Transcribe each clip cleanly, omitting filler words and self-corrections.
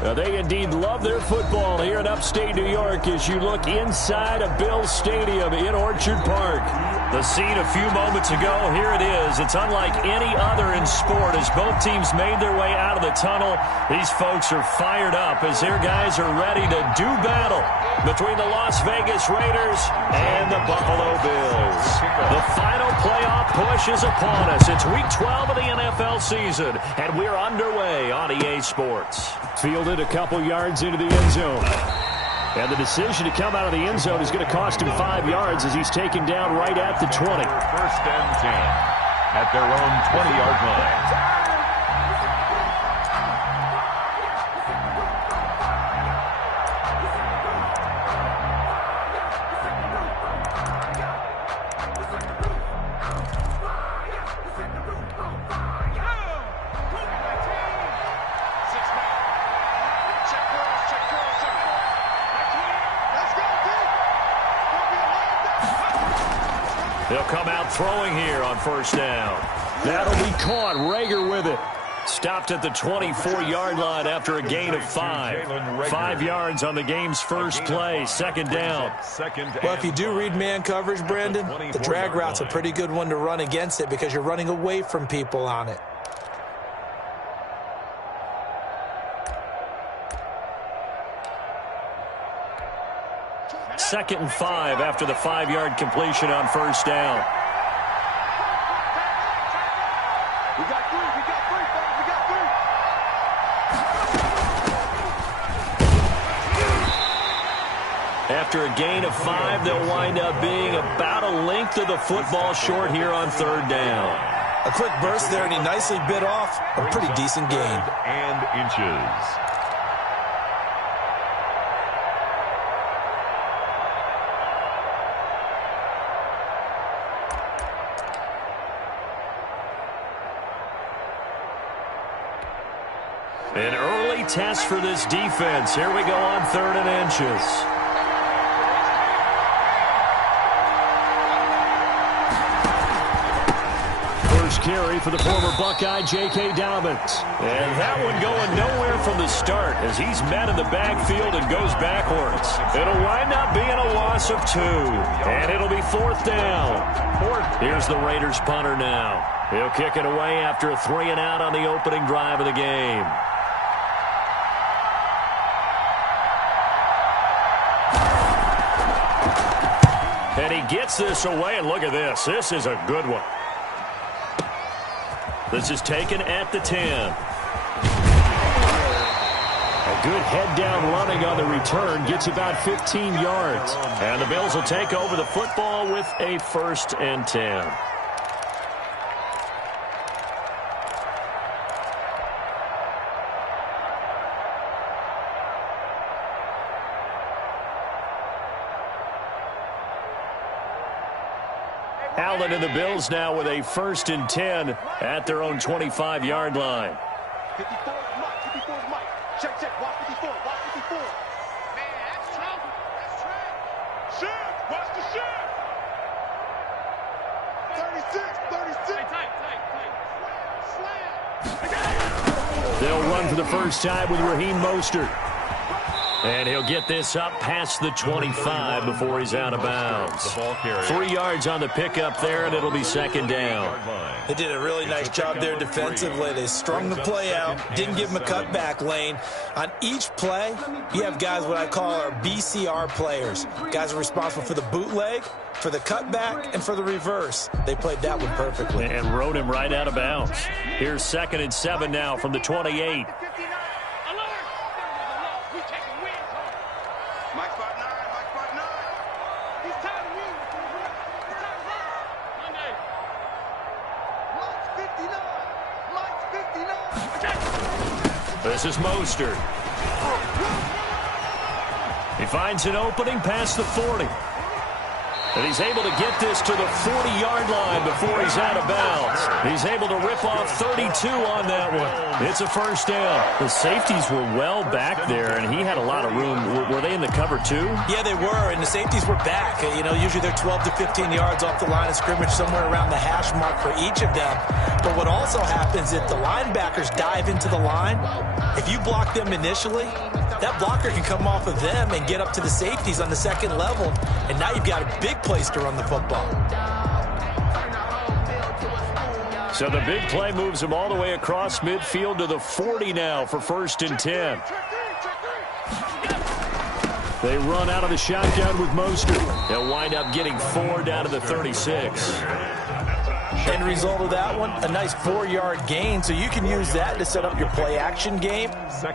They indeed love their football here in upstate New York as you look inside of Bills Stadium in Orchard Park. The scene a few moments ago, here it is. It's unlike any other in sport as both teams made their way out of the tunnel. These folks are fired up as their guys are ready to do battle between the Las Vegas Raiders and the Buffalo Bills. The final playoff push is upon us. It's week 12 of the NFL season, and we're underway on EA Sports. Fielded a couple yards into the end zone. And the decision to come out of the end zone is going to cost him 5 yards as he's taken down right at the 20. First and 10 at their own 20-yard line. They'll come out throwing here on first down. That'll be caught. Rager with it. Stopped at the 24-yard line after a gain of 5. 5 yards on the game's first play. Second down. Well, if you do read man coverage, Brandon, the drag route's a pretty good one to run against it because you're running away from people on it. Second and 5 after the 5-yard completion on first down. We got three, fellas, we got three. After a gain of 5, they'll wind up being about a length of the football short here on third down. A quick burst there, and he nicely bit off a pretty decent gain. And inches. An early test for this defense. Here we go on third and inches. First carry for the former Buckeye, J.K. Dobbins. And that one going nowhere from the start as he's met in the backfield and goes backwards. It'll wind up being a loss of 2. And it'll be fourth down. Here's the Raiders punter now. He'll kick it away after a 3-and-out on the opening drive of the game. And he gets this away, and look at this. This is a good one. This is taken at the 10. A good head-down running on the return. Gets about 15 yards. And the Bills will take over the football with a first and 10. Allen and the Bills now with a first and 10 at their own 25-yard line. 54 is Mike. 54 is Mike. Check. Watch 54. Watch 54. Man, that's trouble. That's trash. Shift. Watch the shift. 36. Tight. They'll run for the first time with Raheem Mostert. And he'll get this up past the 25 before he's out of bounds. 3 yards on the pickup there, and it'll be second down. They did a really nice job there defensively. They strung the play out, didn't give him a cutback lane. On each play, you have guys what I call our BCR players. Guys are responsible for the bootleg, for the cutback, and for the reverse. They played that one perfectly. And rode him right out of bounds. Here's second and 7 now from the 28. This is Mostert. He finds an opening past the 40. And he's able to get this to the 40-yard line before he's out of bounds. He's able to rip off 32 on that one. It's a first down. The safeties were well back there, and he had a lot of room. Were they in the cover too? Yeah, they were, and the safeties were back. You know, usually they're 12 to 15 yards off the line of scrimmage, somewhere around the hash mark for each of them. But what also happens if the linebackers dive into the line, if you block them initially, that blocker can come off of them and get up to the safeties on the second level, and now you've got a big place to run the football. So the big play moves him all the way across midfield to the 40 now for 1st and 10. They run out of the shotgun with Mostert. They'll wind up getting 4 down to the 36. End result of that one, a nice 4-yard gain, so you can use that to set up your play-action game,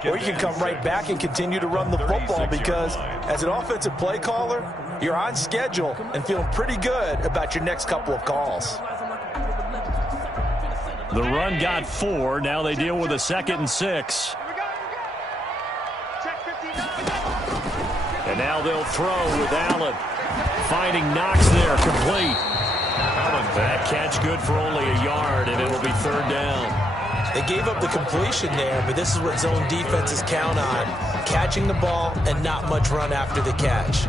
or you can come right back and continue to run the football because as an offensive play caller, you're on schedule and feeling pretty good about your next couple of calls. The run got 4. Now they deal with a 2nd and 6. And now they'll throw with Allen. Finding Knox there, complete. That catch good for only a yard, and it'll be 3rd down. They gave up the completion there, but this is what zone defenses count on, catching the ball and not much run after the catch.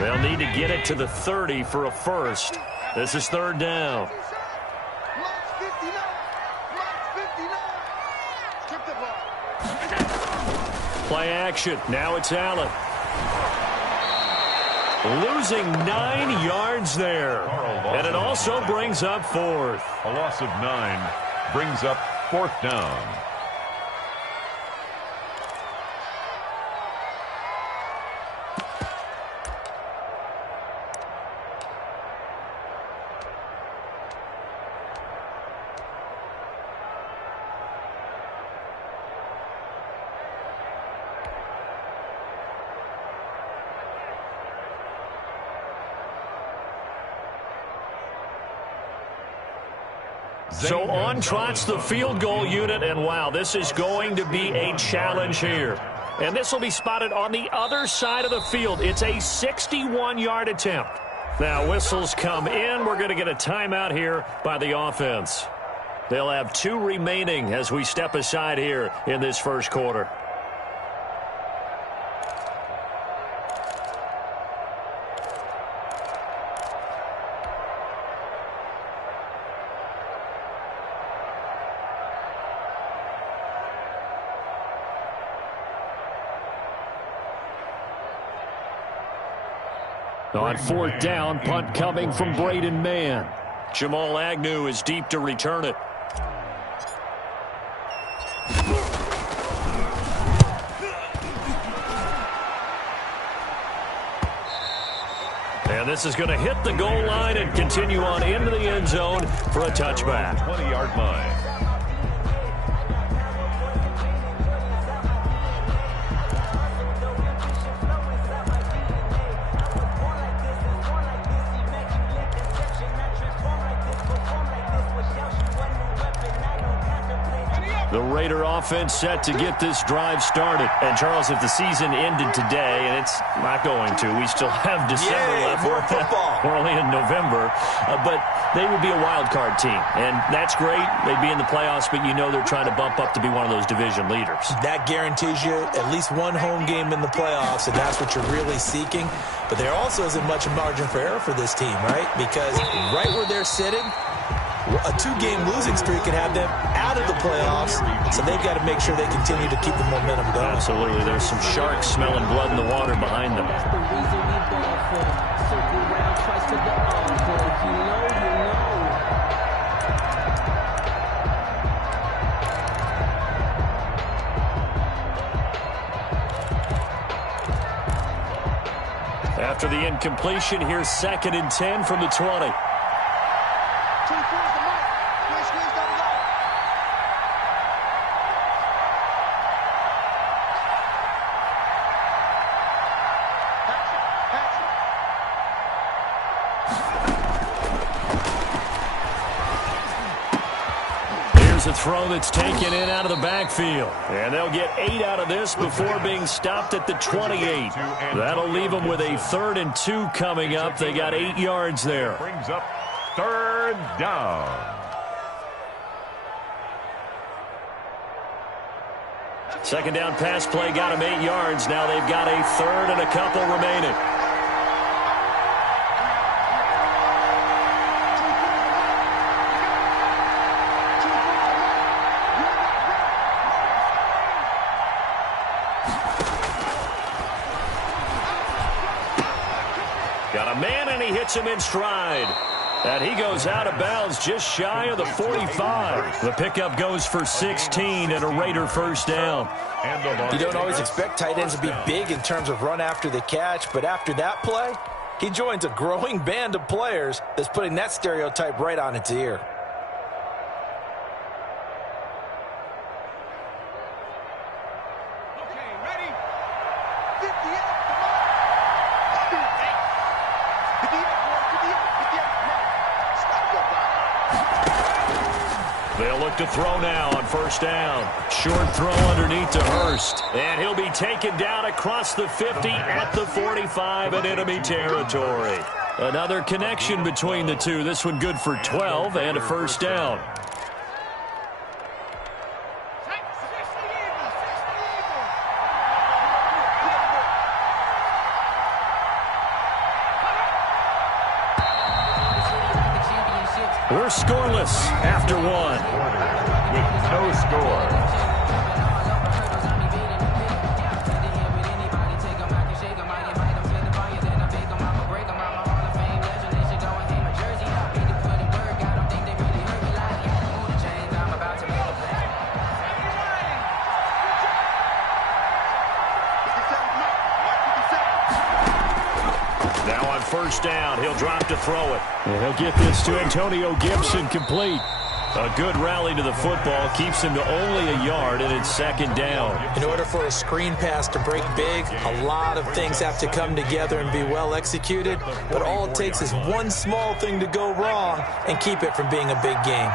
They'll need to get it to the 30 for a first. This is 3rd down. Play action. Now it's Allen. Losing 9 yards there. And it also brings up 4th. A loss of 9 brings up 4th down. So on trots the field goal unit, and wow, this is going to be a challenge here. And this will be spotted on the other side of the field. It's a 61-yard attempt. Now whistles come in. We're going to get a timeout here by the offense. They'll have 2 remaining as we step aside here in this first quarter. On 4th down, punt coming from Braden Mann. Jamal Agnew is deep to return it. And this is going to hit the goal line and continue on into the end zone for a touchback. 20-yard line. The Raider offense set to get this drive started. And, Charles, if the season ended today, and it's not going to, we still have December left. More football. We're only in November. But they would be a wild card team. And that's great. They'd be in the playoffs, but you know they're trying to bump up to be one of those division leaders. That guarantees you at least one home game in the playoffs, and that's what you're really seeking. But there also isn't much margin for error for this team, right? Because right where they're sitting, a 2-game losing streak could have them out of the playoffs, so they've got to make sure they continue to keep the momentum going. Absolutely. There's some sharks smelling blood in the water behind them. After the incompletion, here's 2nd and 10 from the 20. Here's a throw that's taken in out of the backfield. And they'll get 8 out of this before being stopped at the 28. That'll leave them with a 3rd and 2 coming up. They got 8 yards there. Brings up 3rd down. Second down pass play got them 8 yards. Now they've got a 3rd and a couple remaining. Got a man, and he hits him in stride. And he goes out of bounds just shy of the 45. The pickup goes for 16 and a Raider first down. You don't always expect tight ends to be big in terms of run after the catch, but after that play, he joins a growing band of players that's putting that stereotype right on its ear. They'll look to throw now on first down. Short throw underneath to Hurst. And he'll be taken down across the 50 at the 45 in enemy territory. Another connection between the two. This one good for 12 and a first down. We're scoreless after one. With no score. First down. He'll drop to throw it. And he'll get this to Antonio Gibson complete. A good rally to the football keeps him to only a yard, and it's second down. In order for a screen pass to break big, a lot of things have to come together and be well executed, but all it takes is one small thing to go wrong and keep it from being a big game.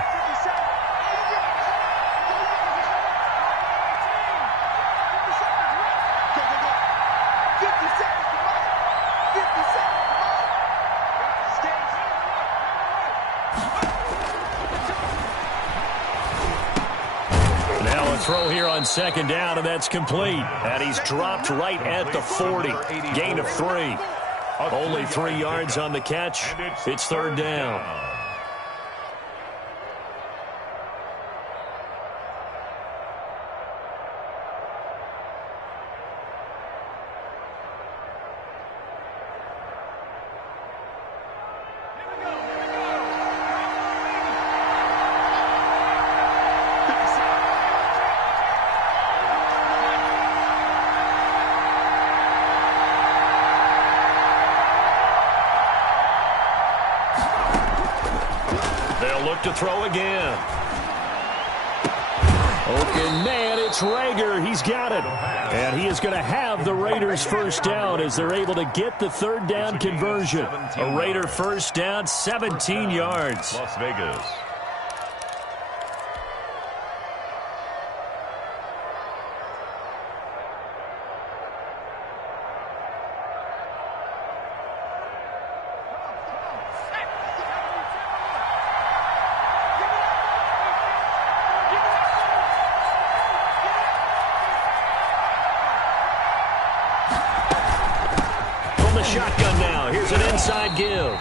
Throw here on second down, and that's complete. And he's dropped right at the 40. Gain of 3. Only 3 yards on the catch. It's third down. To throw again. Open man, it's Reagor. He's got it. And he is going to have the Raiders first down as they're able to get the third down conversion. A Raider first down, 17 yards. Las Vegas. Shotgun now. Here's an inside give.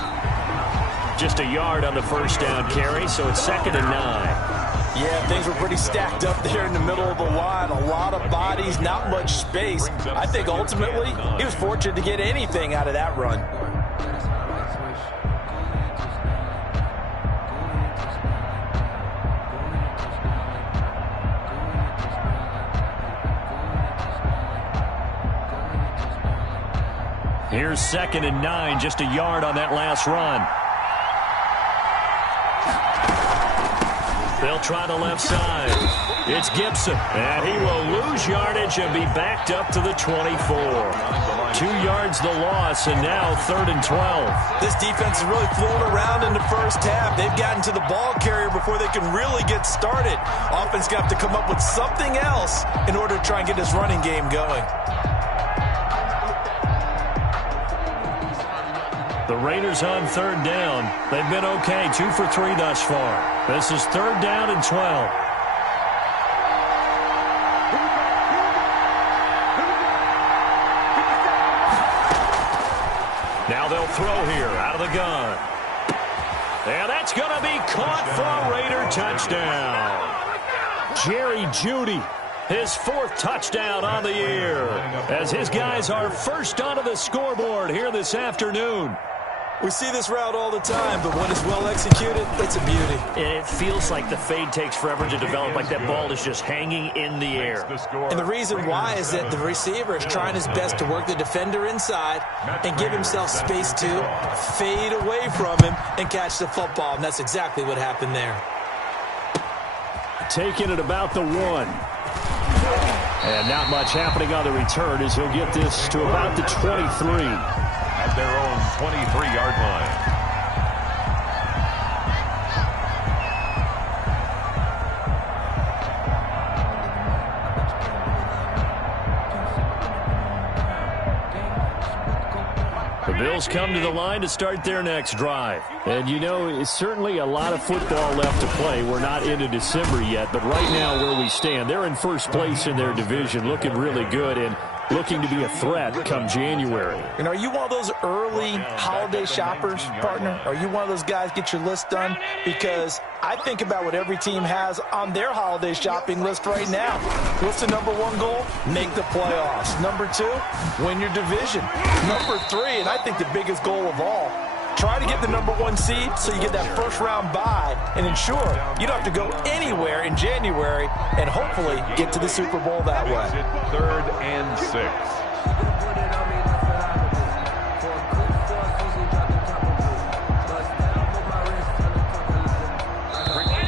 Just a yard on the first down carry, so it's 2nd and 9. Yeah, things were pretty stacked up there in the middle of the line. A lot of bodies, not much space. I think ultimately he was fortunate to get anything out of that run. Here's 2nd and 9, just a yard on that last run. They'll try the left side. It's Gibson, and he will lose yardage and be backed up to the 24. 2 yards the loss, and now 3rd and 12. This defense is really flown around in the first half. They've gotten to the ball carrier before they can really get started. Offense got to come up with something else in order to try and get this running game going. The Raiders on 3rd down. They've been okay, 2 for 3 thus far. This is 3rd down and 12. Now they'll throw here out of the gun. And that's going to be caught for a Raider touchdown. Jerry Jeudy, his 4th touchdown on the year, as his guys are first onto the scoreboard here this afternoon. We see this route all the time, but when it's well executed, it's a beauty. And it feels like the fade takes forever to develop, like that ball is just hanging in the air. And the reason why is that the receiver is trying his best to work the defender inside and give himself space to fade away from him and catch the football, and that's exactly what happened there. Taking it about the 1. And not much happening on the return as he'll get this to about the 23. At their own 23-yard line. The Bills come to the line to start their next drive. And, you know, it's certainly a lot of football left to play. We're not into December yet, but right now where we stand, they're in first place in their division, looking really good and looking to be a threat come January. And are you one of those early holiday shoppers, partner? Are you one of those guys get your list done? Because I think about what every team has on their holiday shopping list right now. What's the number 1 goal? Make the playoffs. Number 2, win your division. Number 3, and I think the biggest goal of all, try to get the number 1 seed so you get that first-round bye and ensure you don't have to go anywhere in January and hopefully get to the Super Bowl that way. 3rd and 6.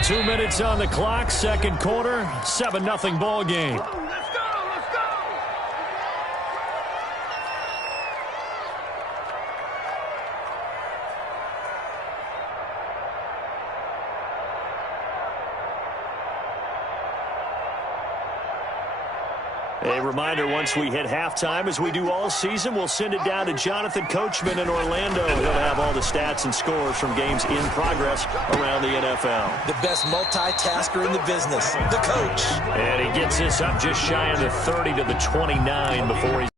2 minutes on the clock, second quarter, 7-0 ball game. A reminder, once we hit halftime, as we do all season, we'll send it down to Jonathan Coachman in Orlando. He'll have all the stats and scores from games in progress around the NFL. The best multitasker in the business, the coach. And he gets this up just shy of the 30 to the 29 before he's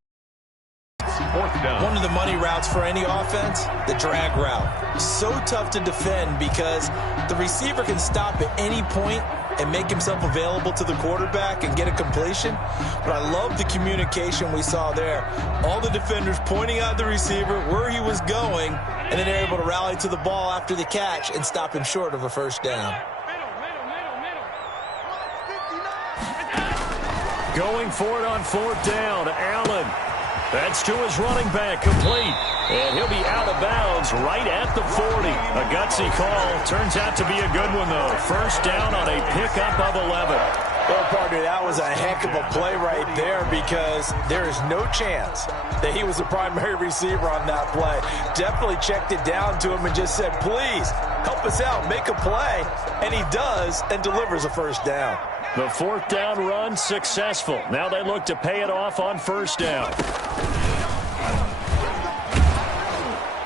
4th down. One of the money routes for any offense, the drag route. So tough to defend because the receiver can stop at any point and make himself available to the quarterback and get a completion. But I love the communication we saw there. All the defenders pointing out the receiver, where he was going, and then they're able to rally to the ball after the catch and stop him short of a first down. going for it on 4th down. Allen. That's to his running back, complete. And he'll be out of bounds right at the 40. A gutsy call. Turns out to be a good one, though. First down on a pickup of 11. Well, partner, that was a heck of a play right there because there is no chance that he was the primary receiver on that play. Definitely checked it down to him and just said, please, help us out, make a play. And he does and delivers a first down. The 4th down run successful. Now they look to pay it off on first down.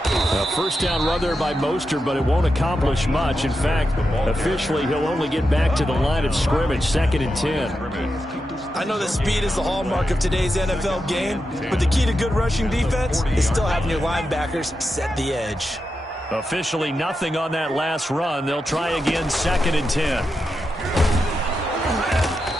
A first down run there by Mostert, but it won't accomplish much. In fact, officially, he'll only get back to the line of scrimmage, 2nd and 10. I know that speed is the hallmark of today's NFL game, but the key to good rushing defense is still having your linebackers set the edge. Officially nothing on that last run. They'll try again, 2nd and 10.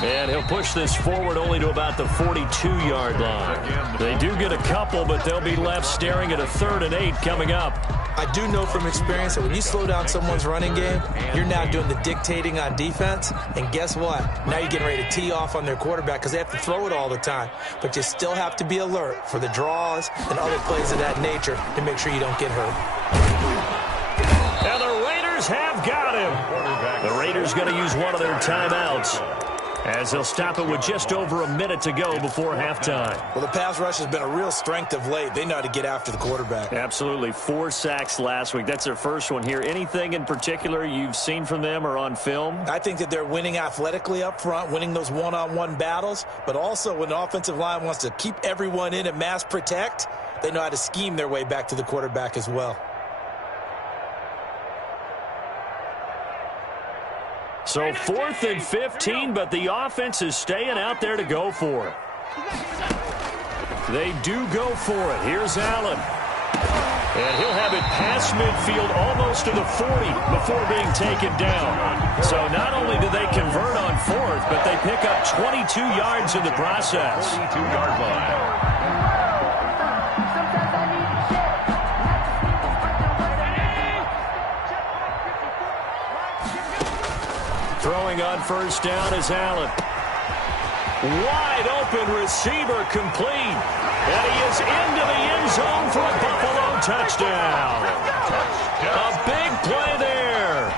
And he'll push this forward only to about the 42-yard line. They do get a couple, but they'll be left staring at a 3rd and 8 coming up. I do know from experience that when you slow down someone's running game, you're now doing the dictating on defense. And guess what? Now you're getting ready to tee off on their quarterback because they have to throw it all the time. But you still have to be alert for the draws and other plays of that nature to make sure you don't get hurt. And the Raiders Raiders have got him. The Raiders going to use one of their timeouts, as they'll stop it with just over a minute to go before halftime. Well, the pass rush has been a real strength of late. They know how to get after the quarterback. Absolutely. 4 sacks last week. That's their first one here. Anything in particular you've seen from them or on film? I think that they're winning athletically up front, winning those one-on-one battles, but also when the offensive line wants to keep everyone in and mass protect, they know how to scheme their way back to the quarterback as well. So 4th and 15, but the offense is staying out there to go for it. They do go for it. Here's Allen. And he'll have it past midfield almost to the 40 before being taken down. So not only do they convert on 4th, but they pick up 22 yards in the process. 22-yard line. Throwing on first down is Allen. Wide open receiver complete. And he is into the end zone for a Buffalo touchdown. A big play there.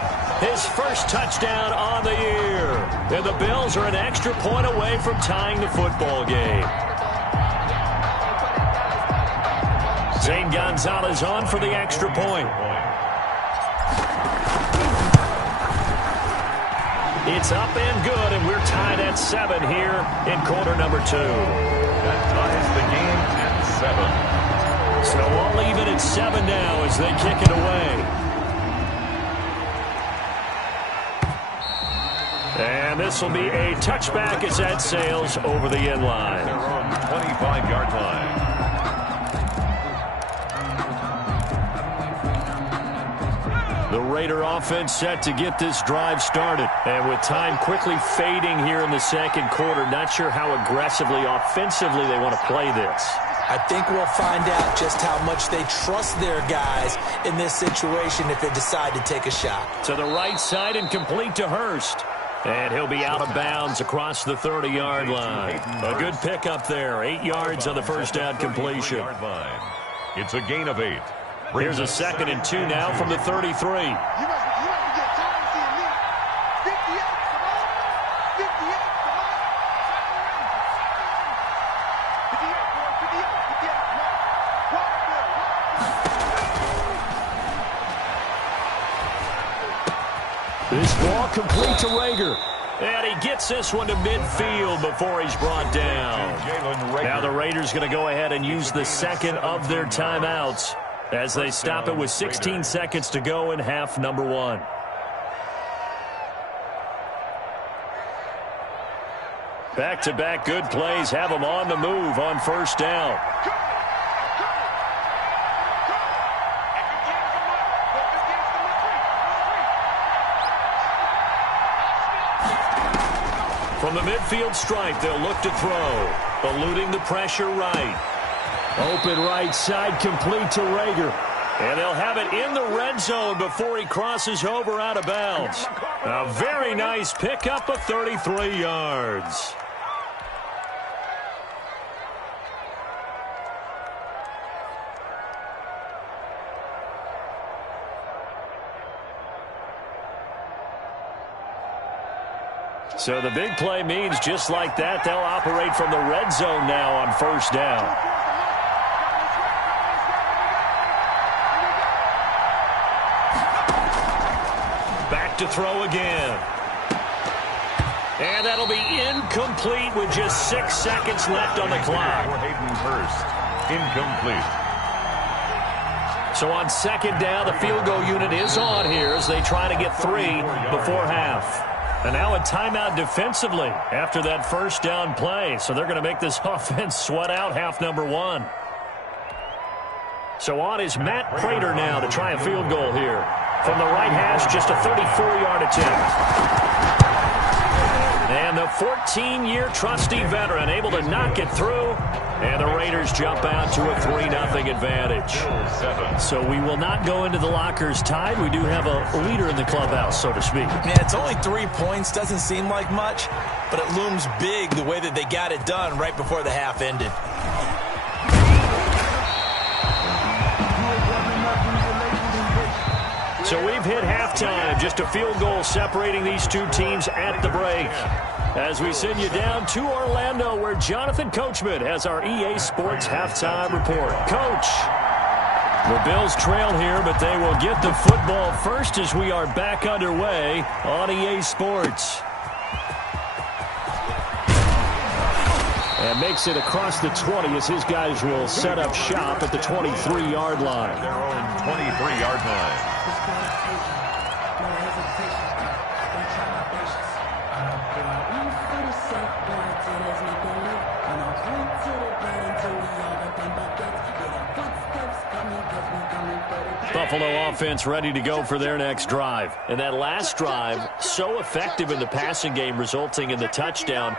His first touchdown on the year. And the Bills are an extra point away from tying the football game. Zane Gonzalez on for the extra point. It's up and good, and we're tied at 7 here in quarter number 2. That ties the game at 7. So all even at 7 now as they kick it away. And this will be a touchback as that sails over the end line. Their own 25-yard line. The Raider offense set to get this drive started. And with time quickly fading here in the second quarter, not sure how aggressively, offensively they want to play this. I think we'll find out just how much they trust their guys in this situation if they decide to take a shot. To the right side and complete to Hurst. And he'll be out of bounds across the 30-yard line. A good pickup there. 8 yards on the first down completion. It's a gain of 8. Here's a 2nd and 2 now from the 33. You must be getting tired of seeing me. 58, come on. 58, come on. 58, boy, 58, come on. This ball complete to Reagor. And he gets this one to midfield before he's brought down. Now the Raiders going to go ahead and use the second of their timeouts as they stop it with 16 seconds to go in half number 1. Back-to-back good plays have them on the move on first down. From the midfield stripe, they'll look to throw. Eluding the pressure right. Open right side, complete to Reagor. And they'll have it in the red zone before he crosses over out of bounds. A very nice pickup of 33 yards. So the big play means just like that, they'll operate from the red zone now on first down. Back to throw again. And that'll be incomplete with just 6 seconds left on the clock. For Hayden Hurst, incomplete. So on second down, the field goal unit is on here as they try to get 3 before half. And now a timeout defensively after that first down play. So they're going to make this offense sweat out half number 1. So on is Matt Prater now to try a field goal here. From the right hash, just a 34-yard attempt. And the 14-year trusty veteran able to knock it through. And the Raiders jump out to a 3-0 advantage. So we will not go into the lockers tied. We do have a leader in the clubhouse, so to speak. Yeah, it's only 3 points. Doesn't seem like much, but it looms big the way that they got it done right before the half ended. So we've hit halftime. Just a field goal separating these two teams at the break. As we send you down to Orlando, where Jonathan Coachman has our EA Sports halftime report. Coach. The Bills trail here, but they will get the football first as we are back underway on EA Sports. And makes it across the 20 as his guys will set up shop at the 23-yard line. Their own 23-yard line. Buffalo offense ready to go for their next drive. And that last drive, so effective in the passing game, resulting in the touchdown.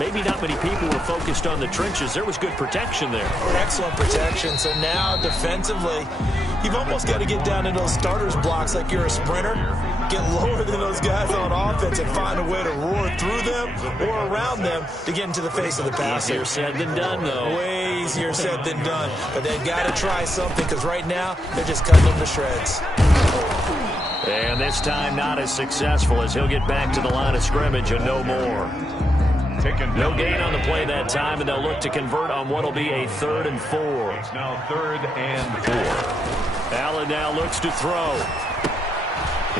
Maybe not many people were focused on the trenches. There was good protection there. Excellent protection. So now defensively, you've almost got to get down into those starters blocks like you're a sprinter. Get lower than those guys on offense and find a way to roar through them or around them to get into the face of the passer. Easier said than done, though. Way easier said than done. But they've got to try something because right now they're just cutting them to shreds. And this time not as successful as he'll get back to the line of scrimmage and no more. No gain on the play that time, and they'll look to convert on what will be a 3rd and 4. It's now 3rd and 4. Allen now looks to throw.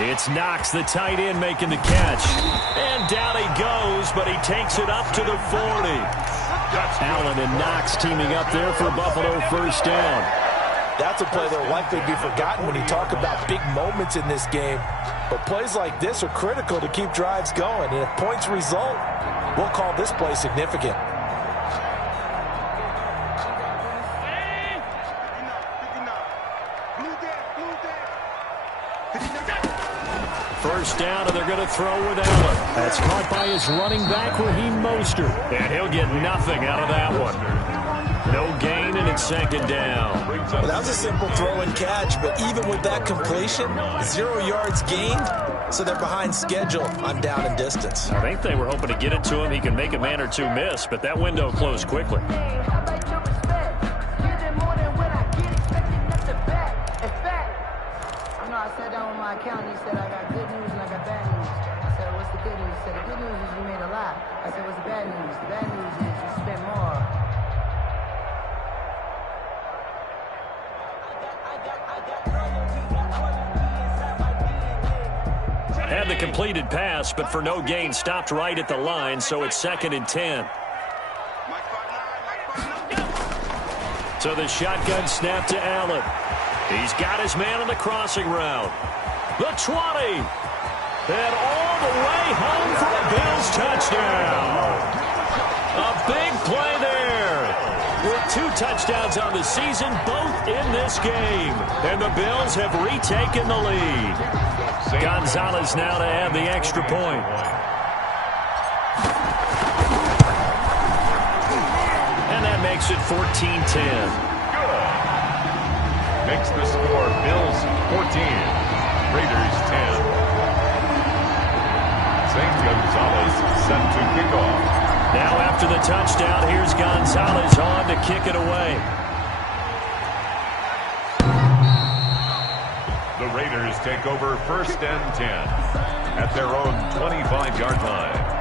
It's Knox, the tight end, making the catch. And down he goes, but he takes it up to the 40. Allen and Knox teaming up there for Buffalo first down. That's a play that will likely be forgotten when you talk about big moments in this game. But plays like this are critical to keep drives going. And if points result, we'll call this play significant. First down, and they're going to throw with Allen. That's caught by his running back, Raheem Mostert. And he'll get nothing out of that one. No gain, and it's 2nd down. Well, that was a simple throw and catch, but even with that completion, 0 yards gained, so they're behind schedule on down and distance. I think they were hoping to get it to him. He can make a man or two miss, but that window closed quickly. I sat down with my accountant. He said, I got good news and I got bad news. I said, what's the good news? He said, the good news is you made a lot. I said, what's the bad news? The bad news is you spent more. Had the completed pass, but for no gain, stopped right at the line, so it's 2nd and 10. So the shotgun snap to Allen. He's got his man on the crossing route. The 20. And all the way home for a Bills touchdown. A big play there. With 2 touchdowns on the season, both in this game. And the Bills have retaken the lead. Gonzalez now to add the extra point. And that makes it 14-10. Makes the score Bills 14, Raiders 10. St. Gonzalez set to kick off. Now after the touchdown, here's Gonzalez on to kick it away. The Raiders take over 1st and 10 at their own 25-yard line.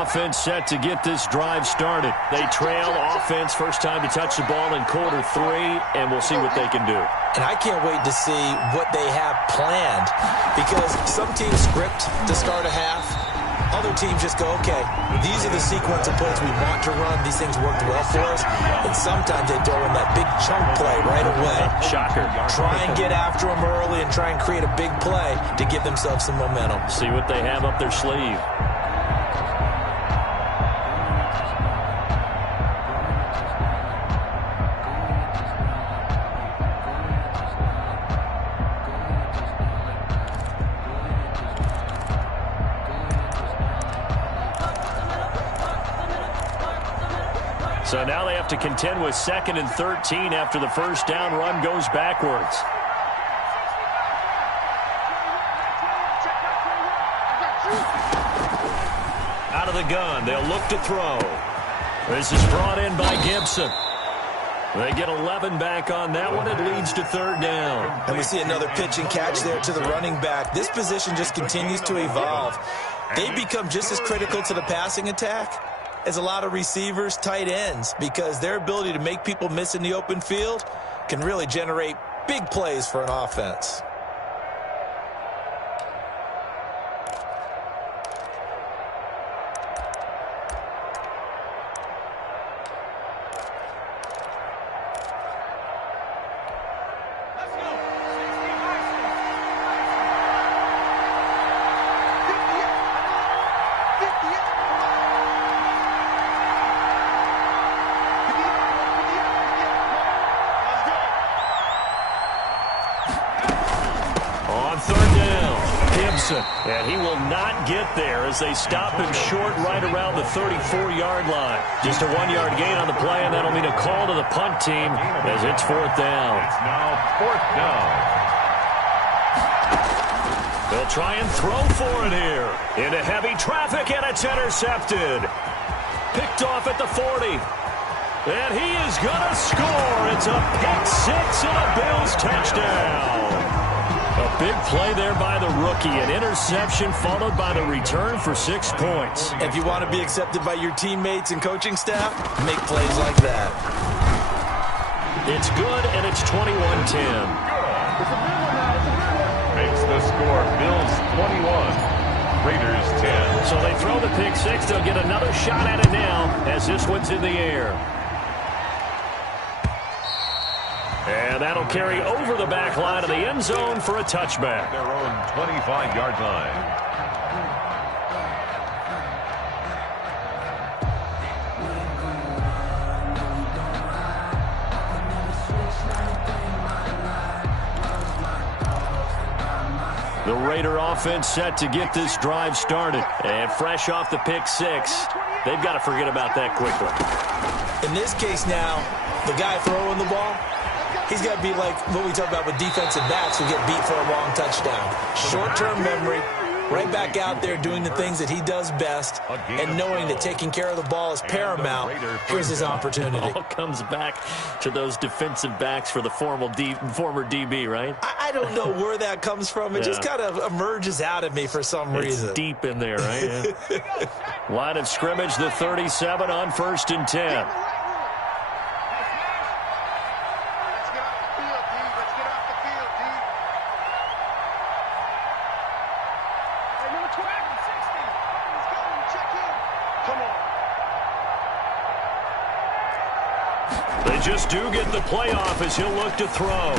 Offense set to get this drive started. They trail offense, first time to touch the ball in quarter 3, and we'll see what they can do. And I can't wait to see what they have planned, because some teams script to start a half. Other teams just go, okay, these are the sequence of plays we want to run. These things worked well for us. And sometimes they throw in that big chunk play right away. Shocker. Try and get after them early and try and create a big play to give themselves some momentum. See what they have up their sleeve. So now they have to contend with 2nd and 13 after the first down run goes backwards. Out of the gun, they'll look to throw. This is brought in by Gibson. They get 11 back on that one. It leads to 3rd down. And we see another pitch and catch there to the running back. This position just continues to evolve. They become just as critical to the passing attack as a lot of receivers, tight ends, because their ability to make people miss in the open field can really generate big plays for an offense. And he will not get there as they stop him short right around the 34-yard line. Just a 1-yard gain on the play, and that'll mean a call to the punt team as it's 4th down. It's now 4th down. They'll try and throw for it here. Into heavy traffic, and it's intercepted. Picked off at the 40. And he is going to score. It's a pick six and a Bills touchdown. A big play there by the rookie. An interception followed by the return for 6 points. If you want to be accepted by your teammates and coaching staff, make plays like that. It's good, and it's 21-10. Makes the score Bills 21, Raiders 10. So they throw the pick six. They'll get another shot at it now as this one's in the air. And that'll carry over the back line of the end zone for a touchback. Their own 25-yard line. The Raider offense set to get this drive started. And fresh off the pick six, they've got to forget about that quickly. In this case now, the guy throwing the ball, he's got to be like what we talk about with defensive backs who get beat for a long touchdown. Short-term memory, right back out there doing the things that he does best, and knowing that taking care of the ball is paramount. Here's his opportunity. It all comes back to those defensive backs for the former DB, right? I don't know where that comes from. It just kind of emerges out of me for some reason. It's deep in there, right? Yeah. Line of scrimmage, the 37 on 1st and 10. Just do get the playoff as he'll look to throw.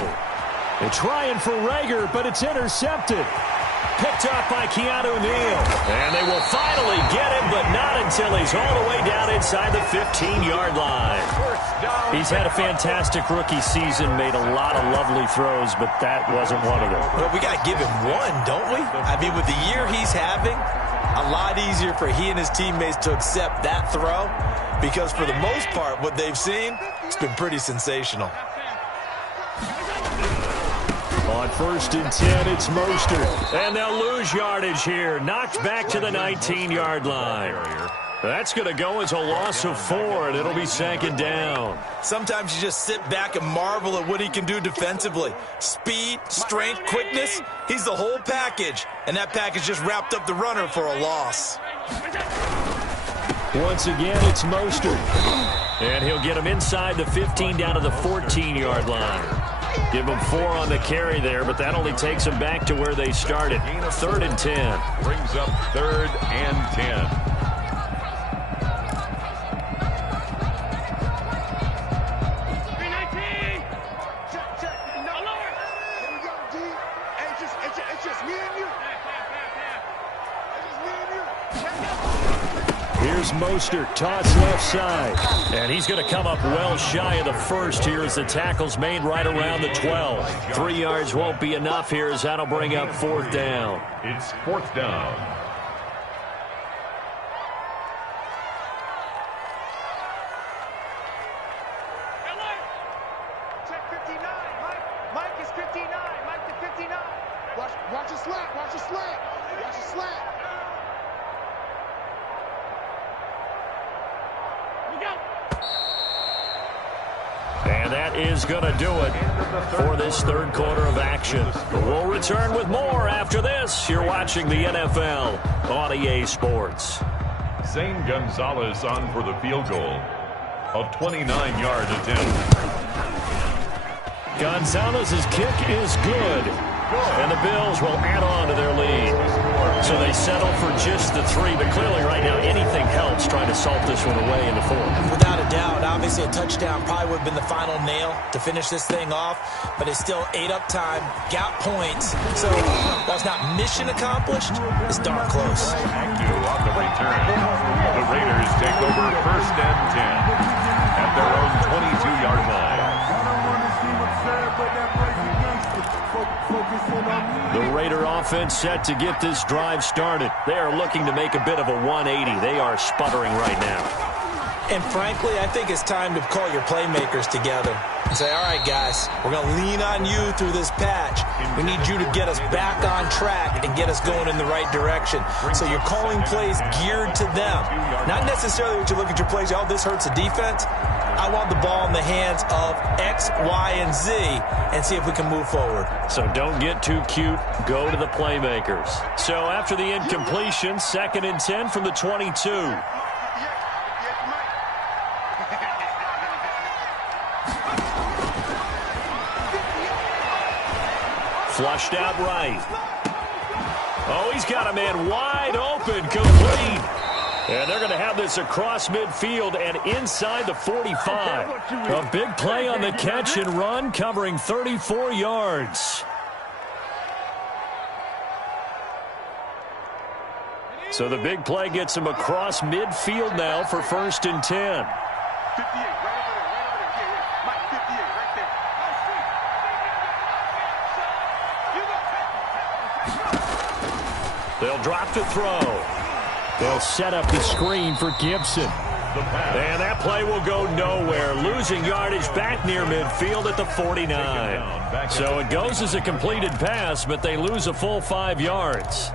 They're trying for Reagor, but it's intercepted. Picked up by Keanu Neal. And they will finally get him, but not until he's all the way down inside the 15-yard line. He's had a fantastic rookie season, made a lot of lovely throws, but that wasn't one of them. Well, we got to give him one, don't we? I mean, with the year he's having, a lot easier for he and his teammates to accept that throw, because for the most part, what they've seen, it's been pretty sensational. On 1st and 10, it's Mostert. And they'll lose yardage here. Knocked back to the 19-yard line. That's going to go as a loss of 4, and it'll be 2nd down. Sometimes you just sit back and marvel at what he can do defensively. Speed, strength, quickness, he's the whole package. And that package just wrapped up the runner for a loss. Once again, it's Mostert. And he'll get him inside the 15 down to the 14-yard line. Give him 4 on the carry there, but that only takes them back to where they started. 3rd and 10. Brings up 3rd and 10. Here's Mostert, toss left side. And he's going to come up well shy of the first here as the tackle's made right around the 12. 3 yards won't be enough here as that'll bring up 4th down. It's 4th down. that is going to do it for this third quarter of action. We'll return with more after this. You're watching the NFL on EA Sports. Zane Gonzalez on for the field goal. A 29-yard attempt. Gonzalez's kick is good. And the Bills will add on to their lead. So they settle for just the 3, but clearly right now anything helps trying to salt this one away in the 4th. Without a doubt, obviously a touchdown probably would have been the final nail to finish this thing off, but it's still ate up time, got points. So while it's not mission accomplished, it's darn close. Agnew on the return. The Raiders take over 1st and 10 at their own 22-yard line. The Raider offense set to get this drive started. They are looking to make a bit of a 180. They are sputtering right now. And frankly, I think it's time to call your playmakers together and say, all right, guys, we're going to lean on you through this patch. We need you to get us back on track and get us going in the right direction. So you're calling plays geared to them. Not necessarily what you look at your plays, oh, this hurts the defense. I want the ball in the hands of X, Y, and Z and see if we can move forward. So don't get too cute. Go to the playmakers. So after the incompletion, 2nd and 10 from the 22. Flushed out right. Oh, he's got a man wide open, complete. And they're going to have this across midfield and inside the 45. A big play on the catch and run, covering 34 yards. So the big play gets him across midfield now for 1st and 10. 58, right over there, yeah. Mike, 58, right there. They'll drop to throw. They'll set up the screen for Gibson. And that play will go nowhere. Losing yardage back near midfield at the 49. So it goes as a completed pass, but they lose a full 5 yards.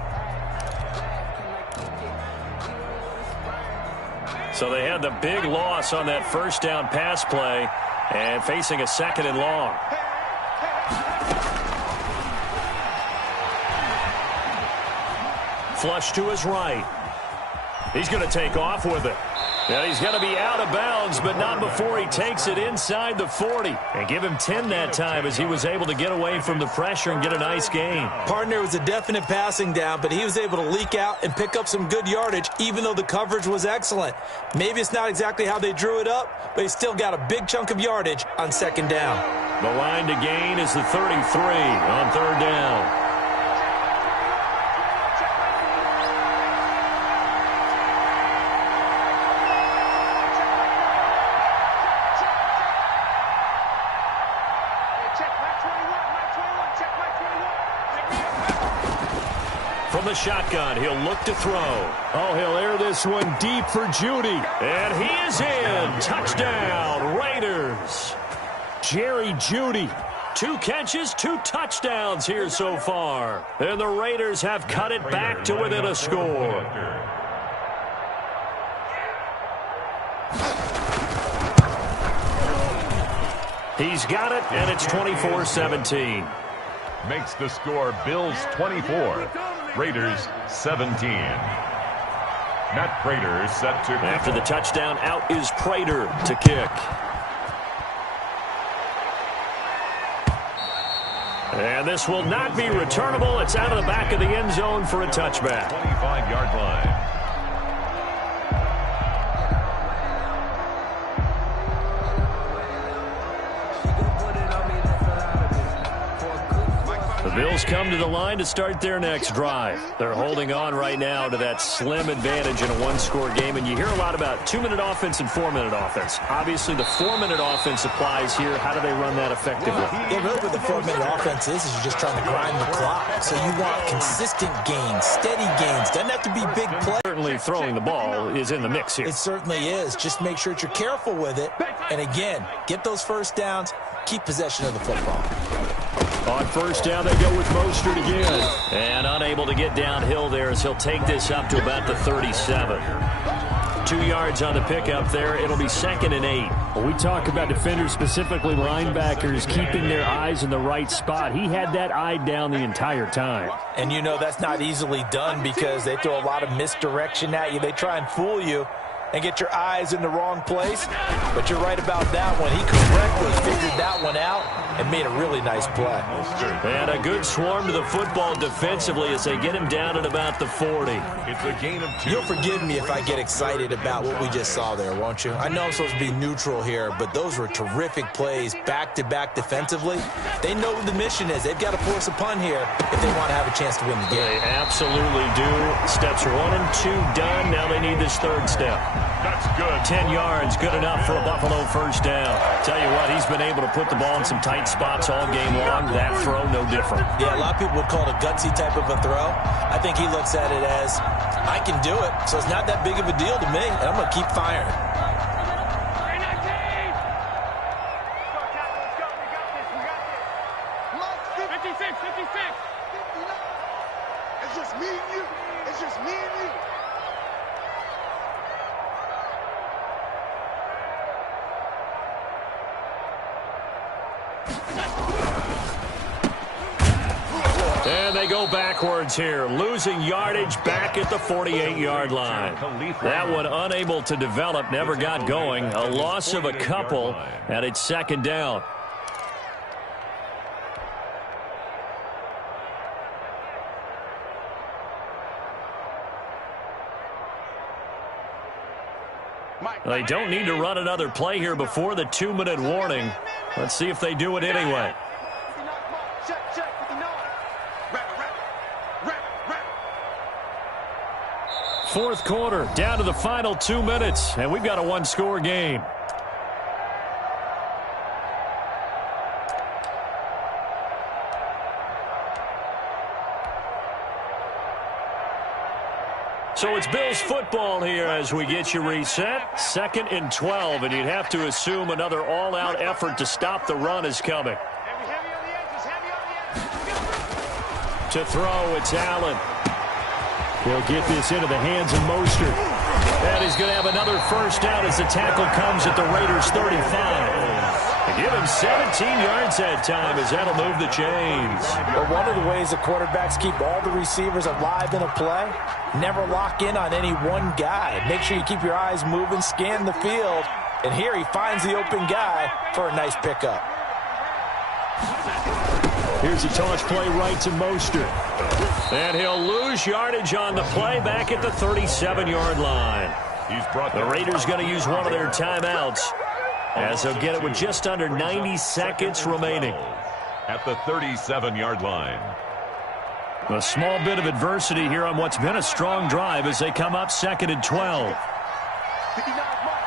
So they had the big loss on that 1st down pass play and facing a 2nd and long. Flush to his right. He's going to take off with it. And he's going to be out of bounds, but not before he takes it inside the 40. And give him 10 that time as he was able to get away from the pressure and get a nice gain. Partner was a definite passing down, but he was able to leak out and pick up some good yardage, even though the coverage was excellent. Maybe it's not exactly how they drew it up, but he still got a big chunk of yardage on 2nd down. The line to gain is the 33 on 3rd down. From the shotgun, he'll look to throw. Oh, he'll air this one deep for Jeudy. And he is in. Touchdown, Raiders. Jerry Jeudy. 2 catches, 2 touchdowns here so far. And the Raiders have cut it back to within a score. He's got it, and it's 24-17. Makes the score Bills 24, Raiders 17. Matt Prater set to... After the touchdown, out is Prater to kick. And this will not be returnable. It's out of the back of the end zone for a touchback. 25-yard line. The Bills come to the line to start their next drive. They're holding on right now to that slim advantage in a one-score game, and you hear a lot about 2-minute offense and 4-minute offense. Obviously, the 4-minute offense applies here. How do they run that effectively? Yeah, really what the 4-minute offense is you're just trying to grind the clock. So you want consistent gains, steady gains. Doesn't have to be big plays. Certainly throwing the ball is in the mix here. It certainly is. Just make sure that you're careful with it. And again, get those first downs, keep possession of the football. On 1st down, they go with Mostert again. And unable to get downhill there as he'll take this up to about the 37. 2 yards on the pickup there. It'll be 2nd and 8. Well, we talk about defenders, specifically linebackers, keeping their eyes in the right spot. He had that eye down the entire time. And you know that's not easily done because they throw a lot of misdirection at you. They try and fool you and get your eyes in the wrong place. But you're right about that one. He correctly figured that one out and made a really nice play. And a good swarm to the football defensively as they get him down at about the 40. It's a gain of 2. You'll forgive me if I get excited about what we just saw there, won't you? I know I'm supposed to be neutral here, but those were terrific plays back-to-back defensively. They know what the mission is. They've got to force a punt here if they want to have a chance to win the game. They absolutely do. Steps 1 and 2 done. Now they need this 3rd step. That's good. 10 yards, good enough for a Buffalo first down. Tell you what, he's been able to put the ball in some tight spots all game long. That throw, no different. Yeah, a lot of people would call it a gutsy type of a throw. I think he looks at it as, I can do it, so it's not that big of a deal to me, and I'm going to keep firing. It's just me and you. It's just me and you. And they go backwards here, losing yardage back at the 48-yard line. That one unable to develop, never got going. A loss of a couple, and it's 2nd down. They don't need to run another play here before the 2-minute warning. Let's see if they do it anyway. Fourth quarter, down to the final 2 minutes, and we've got a 1-score game. So it's Bills football here as we get you reset. 2nd and 12, and you'd have to assume another all-out effort to stop the run is coming. To throw, it's Allen. He'll get this into the hands of Mostert. And he's going to have another first down as the tackle comes at the Raiders' 35. They give him 17 yards that time as that'll move the chains. But one of the ways the quarterbacks keep all the receivers alive in a play, never lock in on any one guy. Make sure you keep your eyes moving, scan the field. And here he finds the open guy for a nice pickup. Here's a toss play right to Mostert. And he'll lose yardage on the play back at the 37-yard line. The Raiders going to use one of their timeouts as they'll get it with just under 90 seconds remaining. At the 37-yard line. A small bit of adversity here on what's been a strong drive as they come up 2nd and 12. 59 mark,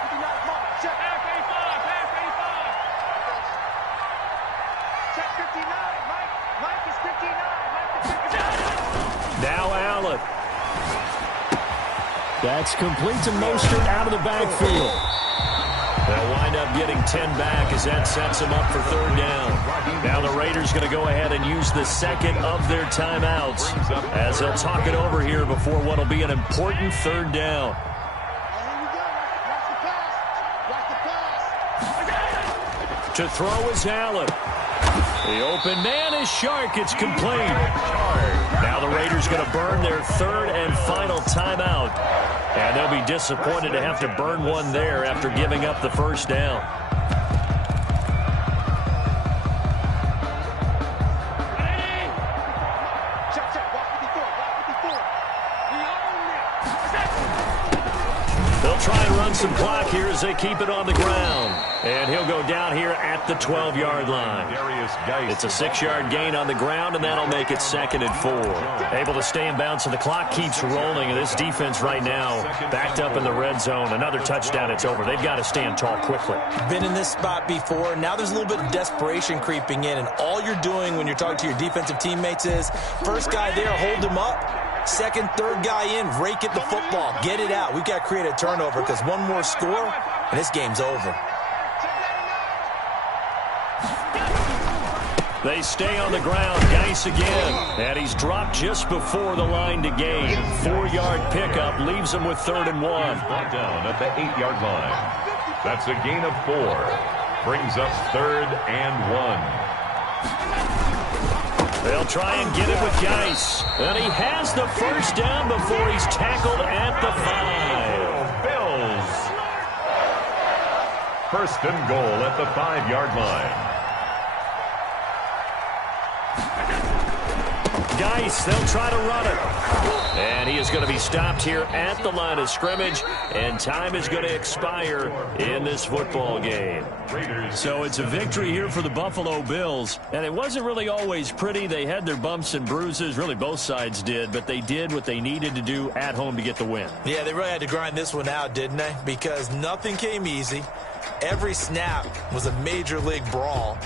check. Half 85. Check 59, Mike is 59. Now Allen. That's complete to Mostert out of the backfield. They'll wind up getting 10 back as that sets them up for 3rd down. Now the Raiders going to go ahead and use the 2nd of their timeouts as they'll talk it over here before what will be an important 3rd down. To throw is Allen. The open man is Shark. It's complete. Now the Raiders going to burn their 3rd and final timeout. And they'll be disappointed to have to burn one there after giving up the first down. They'll try and run some clock here as they keep it on the ground. And he'll go down here at the 12-yard line. It's a 6-yard gain on the ground, and that'll make it 2nd and 4. Able to stay in bounds, so the clock keeps rolling. And this defense right now backed up in the red zone. Another touchdown, it's over. They've got to stand tall quickly. Been in this spot before. Now there's a little bit of desperation creeping in. And all you're doing when you're talking to your defensive teammates is, first guy there, hold him up. 2nd, 3rd guy in, rake at the football. Get it out. We've got to create a turnover because one more score, and this game's over. They stay on the ground. Geis again. And he's dropped just before the line to gain. 4-yard pickup leaves him with 3rd and 1. Brought down at the 8-yard line. That's a gain of 4. Brings up 3rd and 1. They'll try and get it with Geis. And he has the first down before he's tackled at the 5. Bills. 1st and goal at the 5-yard line. Geis, they'll try to run it. And he is going to be stopped here at the line of scrimmage, and time is going to expire in this football game. So it's a victory here for the Buffalo Bills, and it wasn't really always pretty. They had their bumps and bruises, really both sides did, but they did what they needed to do at home to get the win. Yeah, they really had to grind this one out, didn't they? Because nothing came easy. Every snap was a major league brawl.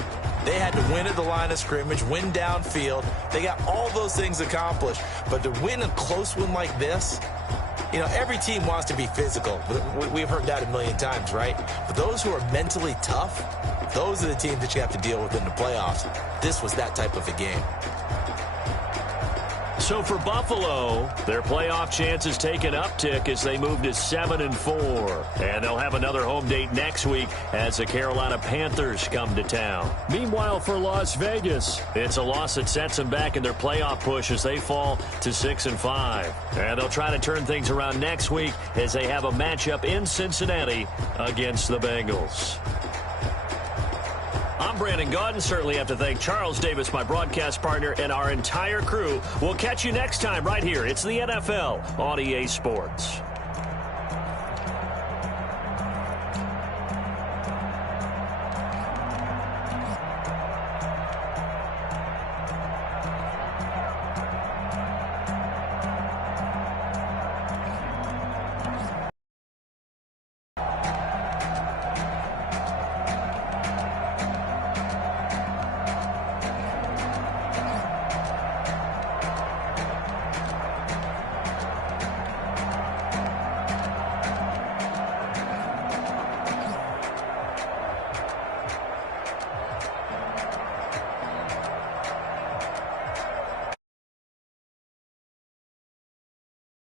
They had to win at the line of scrimmage, win downfield. They got all those things accomplished. But to win a close one like this, you know, every team wants to be physical. We've heard that a million times, right? But those who are mentally tough, those are the teams that you have to deal with in the playoffs. This was that type of a game. So for Buffalo, their playoff chances take an uptick as they move to 7-4. And they'll have another home date next week as the Carolina Panthers come to town. Meanwhile, for Las Vegas, it's a loss that sets them back in their playoff push as they fall to 6-5. And they'll try to turn things around next week as they have a matchup in Cincinnati against the Bengals. I'm Brandon Gaudin. Certainly have to thank Charles Davis, my broadcast partner, and our entire crew. We'll catch you next time right here. It's the NFL on EA Sports.